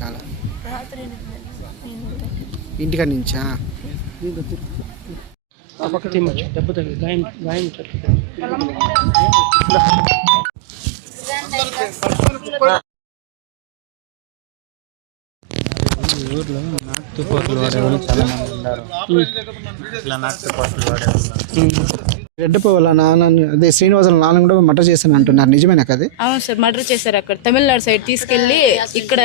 చాలా ఇంటికాడ నుంచా? దెబ్బ తగిలి గాయం గాయం ఊర్లో నాటు పోతులు వాడేవాళ్ళు చాలా మంది ఉన్నారు. ఇట్లా నాటు పోతులు వాడేవాళ్ళు రెడ్డప్ప వాళ్ళ నాన్న, అదే శ్రీనివాస నాన్న కూడా మర్డర్ చేశాను అంటున్నారు, నిజమేనా అది? అవును సార్, మర్డర్ చేశారు. అక్కడ తమిళనాడు సైడ్ తీసుకెళ్లి ఇక్కడ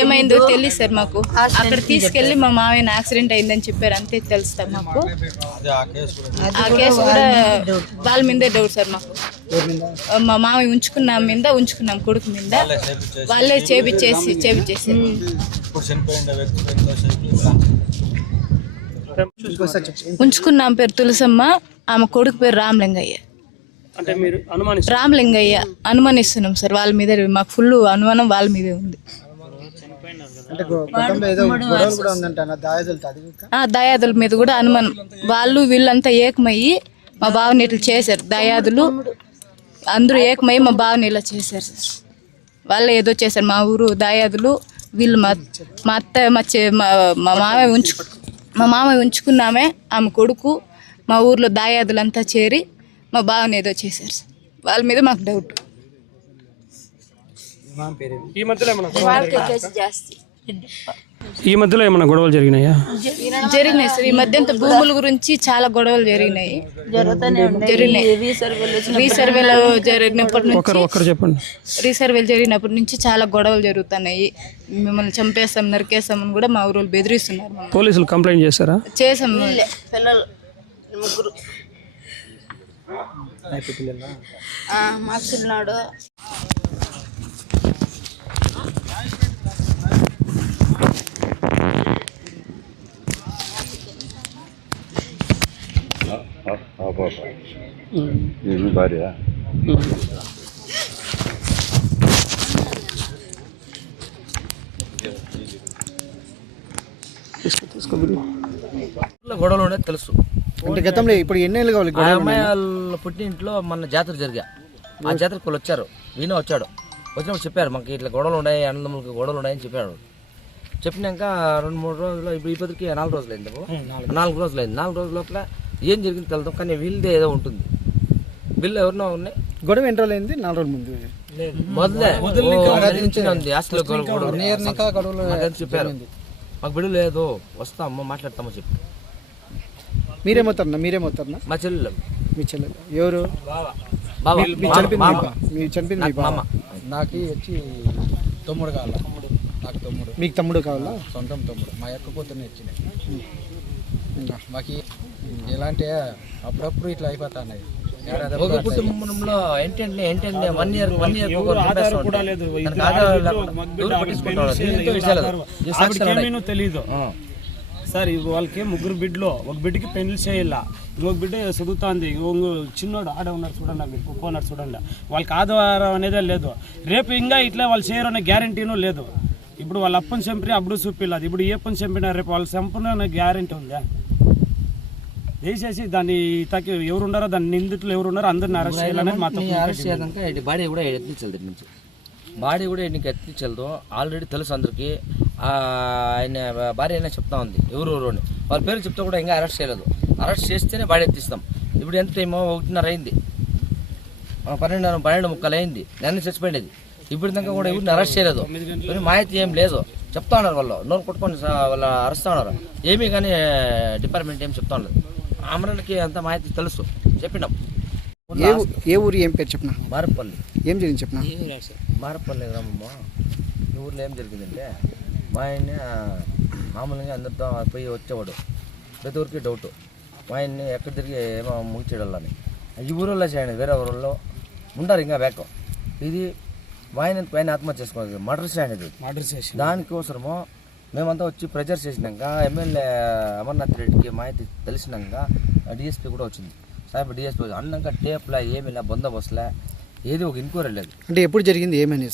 ఏమైందో తెలియదు సార్ మాకు. అక్కడ తీసుకెళ్లి మా మామయ్య యాక్సిడెంట్ అయిందని చెప్పారు, అంతే తెలుసు మాకు. ఆ కేసు కూడా వాళ్ళ మీదే డౌట్ సార్ మాకు. మా మామయ్య ఉంచుకున్నాం కొడుకు మీద, వాళ్ళే చేపించేసి ఉంచుకున్నాం. పేరు తులసమ్మ, ఆమె కొడుకు పేరు రామలింగయ్య. అంటే మీరు రామలింగయ్య అనుమానిస్తున్నాం సార్. వాళ్ళ మీద మాకు ఫుల్ అనుమానం వాళ్ళ మీదే ఉంది. దయాదుల మీద కూడా అనుమానం. వాళ్ళు వీళ్ళంతా ఏకమయ్యి మా బావని ఇట్లా చేశారు. దయాదులు అందరూ ఏకమయ్యి మా బావని ఇలా చేశారు సార్. వాళ్ళే ఏదో చేశారు. మా ఊరు దయాదులు వీళ్ళు మా అత్త మా మామయ్య ఉంచుకున్నామే, ఆమె కొడుకు మా ఊర్లో దాయాదులంతా చేరి మా బావని ఏదో చేశారు సార్. వాళ్ళ మీద మాకు డౌట్. ఈ మధ్యలో ఏమైనా గొడవలు జరిగినాయా? జరిగినాయి సార్. ఈ మధ్య భూముల గురించి చాలా గొడవలు జరిగినాయి. రీసర్వేలో జరిగినప్పటి నుంచి చెప్పండి. రీసర్వేలు జరిగినప్పటి నుంచి చాలా గొడవలు జరుగుతున్నాయి. మిమ్మల్ని చంపేస్తాం, నరికేస్తామని కూడా మా ఊరు బెదిరిస్తున్నారు. పోలీసులు కంప్లైంట్ చేశారా? చేసాం. పిల్లలు ముగ్గురు మా చిన్నాడు భార్య గొడవలు ఉండేది తెలుసు. అంటే గతంలో ఇప్పుడు ఎన్నేళ్ళు కావాలి? అమ్మాయి వాళ్ళ పుట్టింట్లో మన జాతర జరిగా, ఆ జాతరకు వాళ్ళు వచ్చారు. వీణ వచ్చాడు. వచ్చినప్పుడు చెప్పారు మాకు ఇట్లా గొడవలు ఉన్నాయి, అన్నదమ్ములకి గొడవలు ఉన్నాయని చెప్పాడు. చెప్పినాక 2-3 రోజులు, ఇప్పుడు ఇప్పటికి 4 రోజులు అయింది. 4 రోజులు అయింది. 4 రోజుల లోపల ఏం జరిగింది తెలుద్దాం, కానీ వీళ్ళదే ఏదో ఉంటుంది. వీళ్ళు ఎవరినో ఉన్నాయి. గొడవ ఎన్ని రోజులు అయింది? 4 రోజుల ముందు మొదలే ఉంది. హాస్టల్లో చెప్పారు మాకు బిడ్డ లేదు, వస్తాము మాట్లాడతామో చెప్పి. మీరేమవుతారన్నా? మా చెల్లెలు. మీ చెల్లెలు ఎవరు? చనిపోయింది మీ బావ. నాకు వచ్చి తమ్ముడు కావాలా. నాకు తమ్ముడు. మీకు తమ్ముడు కావాలా? సొంతం తమ్ముడు. మా యొక్క కూతుర్ని ఇచ్చినాయి. మాకు ఎలాంటి అప్పుడప్పుడు ఇట్లా అయిపోతున్నాయి. ఒక కుటుంబంలో ఏంటంటే 1 year తెలీదు సార్. వాళ్ళకి 3 బిడ్డలు, ఒక బిడ్డకి పెళ్లి చేయాల, ఇంకొక బిడ్డ చదువుతుంది, చిన్నోడు ఆడ ఉన్నారు చూడండి, మీరు కుక్కున్నారు చూడండి. వాళ్ళకి ఆధారం అనేది లేదు. రేపు ఇంకా ఇట్లా వాళ్ళు చేయరనే గ్యారంటీనూ లేదు. ఇప్పుడు వాళ్ళ అప్పని చంపిన అప్పుడు చూపిలేదు, ఇప్పుడు ఏ పని చంపినా రేపు వాళ్ళు చంపిన గ్యారంటీ ఉందా? వేసేసి దాన్ని ఎవరు ఉన్నారో, దాని నిందితులు ఎవరు ఉన్నారో అందరిని అరెస్ట్ చేయాలనేది మాత్రం. అరెస్ట్ చేయడానికి బాడీ కూడా ఎత్తించలేదు. దీని నుంచి బాడీ కూడా నీకు ఎత్తించలేదు. ఆల్రెడీ తెలుసు అందరికీ. ఆయన భార్య అయినా చెప్తా ఉంది ఎవరు అని. వాళ్ళ పేరు చెప్తే కూడా ఇంకా అరెస్ట్ చేయలేదు. అరెస్ట్ చేస్తేనే బాడీ ఎత్తిస్తాం. ఇప్పుడు ఎంత టైమో 1:30 అయింది, 12:30 అయింది. నన్ను చచ్చిపోయింది. ఇప్పుడు దాకా కూడా ఎవరిని అరెస్ట్ చేయలేదు. మాహితి ఏం లేదు. చెప్తా ఉన్నారు వాళ్ళు, నోరు కొట్టుకొని వాళ్ళు అరుస్తూ ఉన్నారు. ఏమీ కానీ డిపార్ట్మెంట్ ఏం చెప్తా ఉన్నారు. అమరన్కి అంత మాహితి తెలుసు, చెప్పినాం. ఏ ఊరు, ఏం పేరు చెప్పిన? మారపల్లి. ఏం జరిగింది చెప్పిన? మారపల్లి గ్రామమ్మ. ఈ ఊర్లో ఏం జరిగిందంటే, మా ఆయన మామూలుగా అందరితో పోయి వచ్చేవాడు. ప్రతి ఊరికి డౌట్. మా ఆయన్ని ఎక్కడ తిరిగి ఏమో ముగిచేయాలని. ఈ ఊరిలో చేయండి, వేరే ఊరిలో ఉంటారు ఇంకా బ్యాక్. ఇది మా ఆయన ఆత్మహత్య చేసుకోవాలి, మర్డర్ చేయండి. దానికోసము మేమంతా వచ్చి ప్రెజర్ చేసినాక ఎమ్మెల్యే అమర్నాథ్ రెడ్డికి మాహితి తెలిసినాక డిఎస్పీ కూడా వచ్చింది. సార్ డిఎస్పీ అన్నాక టేప్లా ఏమిలా బందోబస్తులా ఏది ఒక ఎంక్వైరీ లేదు. అంటే ఎప్పుడు జరిగింది? ఏమని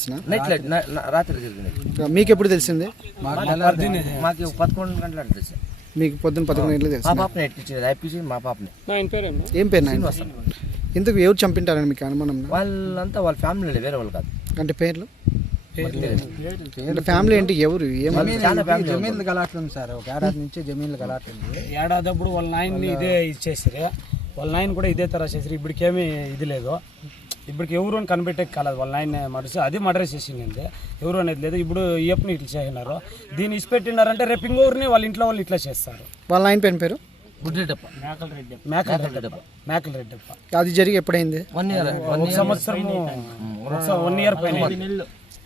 రాత్రి జరిగింది. మీకు ఎప్పుడు తెలిసింది? మాకు 11 గంటలకు తెలిసి. మీకు పొద్దున్న 11 గంటలకు తెలిసి? మా పాపని ఎట్టించింది, ఐపీసీ మా పాపని. ఏం పేరు? ఎందుకు ఎవరు చంపింటారని మీకు అనుమానం? వాళ్ళంతా వాళ్ళ ఫ్యామిలీ, వేరే వాళ్ళు కాదు. అంటే పేర్లు అంటే ఫ్యామిలీ ఏంటి ఎవరు జమీన్లు గలాట్లు సార్, ఒక ఏడాది నుంచి జమీన్లు గలాట్లు ఉంది. ఏడాదప్పుడు వాళ్ళ నాయన్ని ఇదే ఇచ్చేసారు, వాళ్ళ నాయన కూడా ఇదే తర చేసారు. ఇప్పటికేమీ ఇది లేదు, ఇప్పటికి ఎవరు అని కనిపెట్టే కాలేదు. వాళ్ళ నాయన మరిసి అది మర్డర్ చేసింది, ఎవరు అనేది లేదు. ఇప్పుడు ఈయప్పని ఇట్లా చేసినారు, దీన్ని ఇచ్చిపెట్టినారంటే రేపు ఇంకొకరిని వాళ్ళ ఇంట్లో వాళ్ళు ఇట్లా చేస్తారు. వాళ్ళ ఆయన పేరు మేకల రెడ్డప్ప. అది జరిగి ఎప్పుడైంది? 1 year. ఒక సంవత్సరము 1 year పైన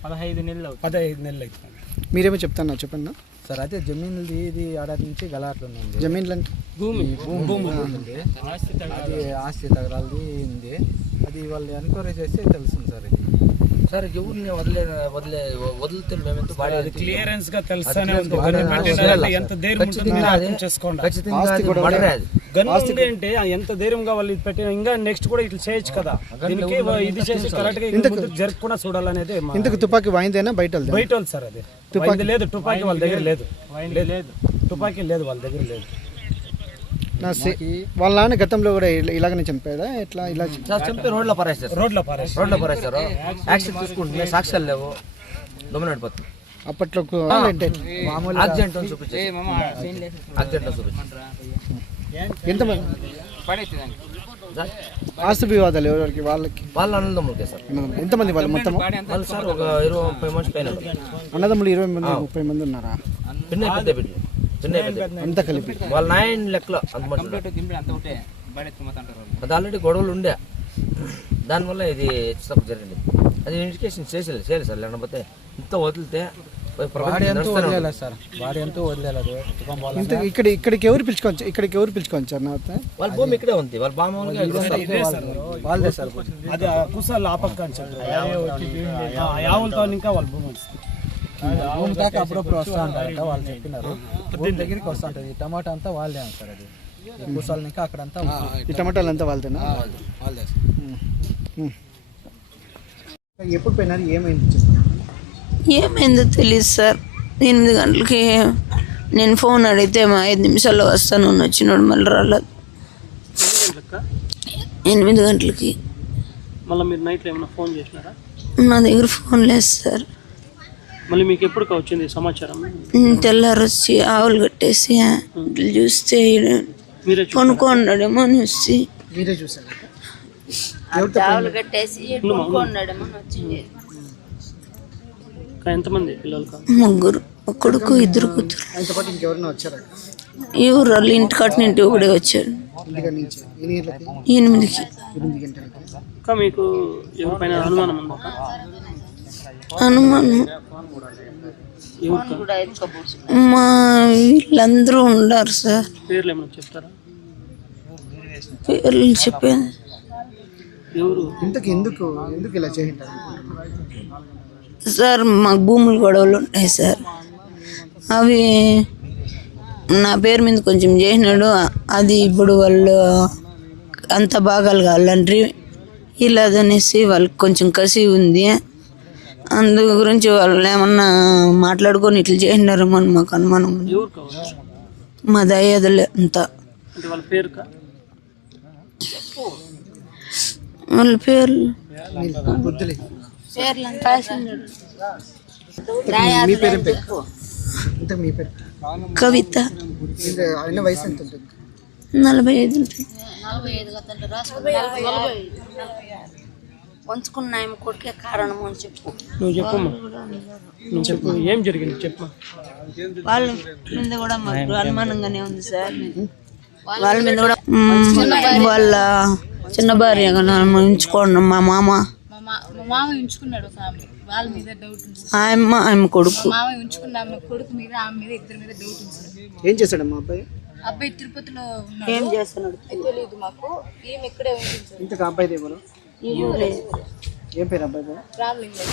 15 నెలలు అవుతుంది. మీరేమో చెప్తాను చెప్పండి సార్. అయితే జమీన్లది ఇది ఏడాది నుంచి గలాట్లు ఉంది. జమీన్లు అంటే భూమి ఉంది, అది ఆస్తి తగరాలది ఉంది. అది వాళ్ళు ఎంక్వైరీ చేస్తే తెలుస్తుంది సార్. ఇది సార్ ఎవరిని వదిలితే మేమెంత బాడీ అది క్లియరెన్స్ గా తెలుస్తానే ఉంది. గన్ను ఎంత ధైర్యం ఉంటుంది అర్థం చేసుకోండి. గన్ను ఉంది అంటే ఎంత ధైర్యంగా వాళ్ళు ఇది పెట్టిన, ఇంకా నెక్స్ట్ కూడా ఇట్లా చేయొచ్చు కదా. దీనికి ఇది చేసి కరెక్ట్ గా జరుపుకున్నా చూడాలనేది. ఇంతకు తుపాకీ వాయిందేనా బయట వాళ్ళు సార్? అది తుపాకీ లేదు, తుపాకీ వాళ్ళ దగ్గర లేదు, తుపాకీ లేదు వాళ్ళ దగ్గర లేదు. వాళ్ళ నాన్న గతంలో కూడా ఇలాగనే చంపేదా? ఎట్లా ఇలా చంపి రోడ్లో పారేస్తారు. యాక్షన్ తీసుకుంటే సాక్ష్యాలు లేవు, దొమ్మ నడిపోతుంది. అప్పట్లో యాక్సిడెంట్ అని చూపించారు. ఎంతమంది ఆస్తి వివాదాలు ఎవరికి? వాళ్ళ అన్నదమ్ములకే సార్. ఎంతమంది వాళ్ళు మొత్తం? వాళ్ళు సార్ ఒక 20-30 మంది పైన. అన్నదమ్ములు 20-30 మంది ఉన్నారా? అంత కలిపి వాళ్ళ 9 లెక్కలో అది ఆల్రెడీ గొడవలు ఉండే, దానివల్ల ఇది తప్పు జరిగింది. అది ఇన్వెస్టిగేషన్ చేయాలి సార్. లేకపోతే ఇంత వదిలితే బాడీ ఎంతో వదిలేదు సార్, బాడీ ఎంతో వదిలేదు. ఇక్కడికి ఎవరు పిలుచుకోవచ్చు అన్న? వాళ్ళ భూమి ఇక్కడే ఉంది, వాళ్ళ బామ్మ వాళ్ళదే సార్. అది కుసాలు ఆ పక్క అని చెప్పారు, యావులతో ఇంకా వాళ్ళ భూమి భూమి దాకా అప్పుడప్పుడు వస్తూ ఉంటారంట వాళ్ళు చెప్పినారు. భూమి దగ్గరికి వస్తూ ఉంటుంది. టమాటా అంతా వాళ్ళదే సార్. అది కుసాలు ఇంకా అక్కడంతా ఈ టమాటాలు అంతా వాళ్ళదేనా? వాళ్ళదే. ఎప్పుడు పోయినారు? ఏమైంది? ఏమైందో తెలియదు సార్. 8 గంటలకి నేను ఫోన్ అడిగితే 5 నిమిషాల్లో వస్తాను వచ్చినాడు, మళ్ళీ రాలేదు. 8 గంటలకి. మళ్ళీ మీరు నైట్లో ఏమైనా ఫోన్ చేసినారా? నా దగ్గర ఫోన్ లేదు సార్. మళ్ళీ మీకు ఎప్పుడు వచ్చింది సమాచారం? తెల్లారు వచ్చి ఆవులు కట్టేసి చూస్తే కొనుక్కున్నాడేమో అని వచ్చి మీరే చూసారు? ఆవులు కట్టేసి కొనుక్కున్నాడేమో అని వచ్చింది. ఎంతమంది పిల్లలు? 3, ఒక కొడుకు 2 కూతురు. ఆయనతో పాటు ఇంకెవరైనా వచ్చారా? ఈ ఊరు వాళ్ళు ఇంటి కట్టినింటి ఒకడే వచ్చాడు. 8 గంటలకి. ఇంకా మీకు ఎవరిపైన అనుమానం ఉందా? అనుమానం మా వీళ్ళందరూ ఉన్నారు సార్. పేర్లు ఏమైనా చెప్తారా? పేర్లు చెప్పాను. ఎవరు? ఎందుకు ఇలా చేయంటారు సార్? మాకు భూములు గొడవలు ఉంటాయి సార్. అవి నా పేరు మీద కొంచెం చేసినాడు, అది ఇప్పుడు వాళ్ళు అంత భాగాలు కావాలంటే ఇలాదనేసి వాళ్ళకి కొంచెం కసి ఉంది. అందు గురించి వాళ్ళు ఏమన్నా మాట్లాడుకొని ఇట్లా చేసినారేమో అని మాకు అనుమానం. మా దయ్యాదులే అంతా. వాళ్ళ పేరు వాళ్ళ పేర్లు కవిత. వయసు ఎంత ఉంటుంది? 45 ఉంటుంది. పంచుకున్నాయి కొడుకే కారణం అని చెప్పు. నువ్వు చెప్పమ్మా, నువ్వు చెప్పు ఏం జరిగింది చెప్పు. వాళ్ళ మీద కూడా మాకు అనుమానంగానే ఉంది సార్. వాళ్ళ మీద కూడా వాళ్ళ చిన్న భార్య ఉంచుకోండి. మా మామ ఉంచుకున్నాడు, వాళ్ళ మీద డౌట్ ఉంది. ఆమె కొడుకు ఉంచుకున్న కొడుకు మీద ఆమె మీద 2 మీద డౌట్ ఉంది. ఏం చేశాడమ్మా అబ్బాయి? తిరుపతిలో ఏం చేస్తున్నాడు తెలియదు మాకు. ఈమె ఇక్కడే ఉంటుంది. ఇంతకు అబ్బాయి ఎవరు? ఏం పేరు అబ్బాయి? రామలింగం.